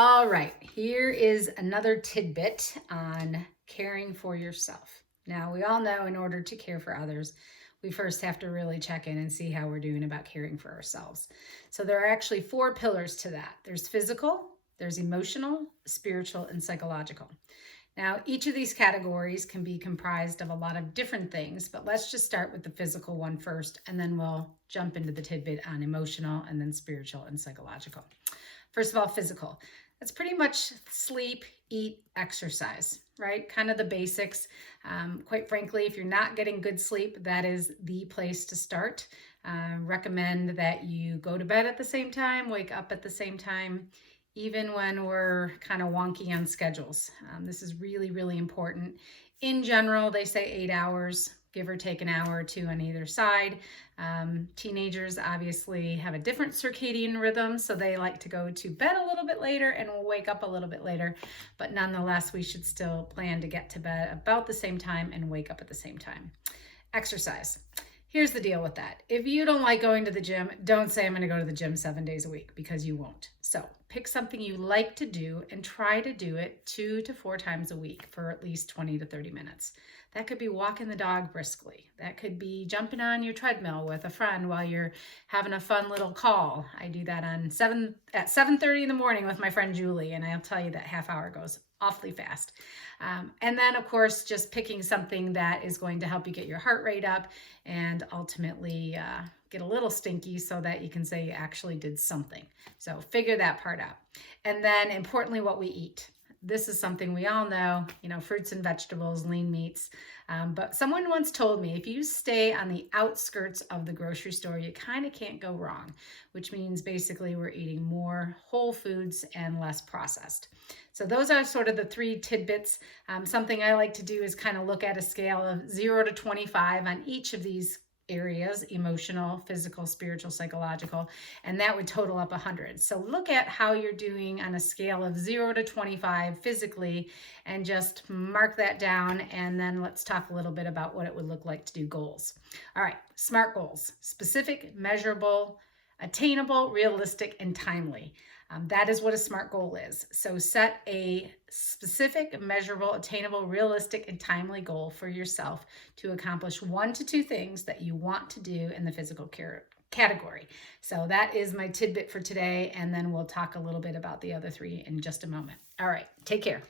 All right, here is another tidbit on caring for yourself. Now, we all know in order to care for others, we first have to really check in and see how we're doing about caring for ourselves. So, there are actually four pillars to that: there's physical, there's emotional, spiritual, and psychological. Now, each of these categories can be comprised of a lot of different things, but let's just start with the physical one first, and then we'll jump into the tidbit on emotional and then spiritual and psychological. First of all, physical. That's pretty much sleep, eat, exercise, right? Kind of the basics. Quite frankly, if you're not getting good sleep, that is the place to start. Recommend that you go to bed at the same time, wake up at the same time, even when we're kind of wonky on schedules. This is really, really important. In general, they say 8 hours, give or take an hour or two on either side. Teenagers obviously have a different circadian rhythm, so they like to go to bed a little bit later and will wake up a little bit later. But nonetheless, we should still plan to get to bed about the same time and wake up at the same time. Exercise. Here's the deal with that. If you don't like going to the gym, don't say I'm going to go to the gym 7 days a week, because you won't. So pick something you like to do and try to do it 2 to 4 times a week for at least 20 to 30 minutes. That could be walking the dog briskly. That could be jumping on your treadmill with a friend while you're having a fun little call. I do that at 7:30 in the morning with my friend Julie, and I'll tell you that half hour goes awfully fast. And then, of course, just picking something that is going to help you get your heart rate up and ultimately get a little stinky so that you can say you actually did something. So figure that part out. And then, importantly, what we eat. This is something we all know, fruits and vegetables, lean meats. But someone once told me, if you stay on the outskirts of the grocery store, you kind of can't go wrong, which means basically we're eating more whole foods and less processed. So those are sort of the three tidbits. Something I like to do is kind of look at a scale of 0 to 25 on each of these areas: emotional, physical, spiritual, psychological, and that would total up 100. So look at how you're doing on a scale of 0 to 25 physically and just mark that down, and then let's talk a little bit about what it would look like to do goals. All right, SMART goals: specific, measurable, attainable, realistic, and timely. That is what a SMART goal is. So set a specific, measurable, attainable, realistic, and timely goal for yourself to accomplish 1 to 2 things that you want to do in the physical care category. So that is my tidbit for today, and then we'll talk a little bit about the other 3 in just a moment. All right, take care.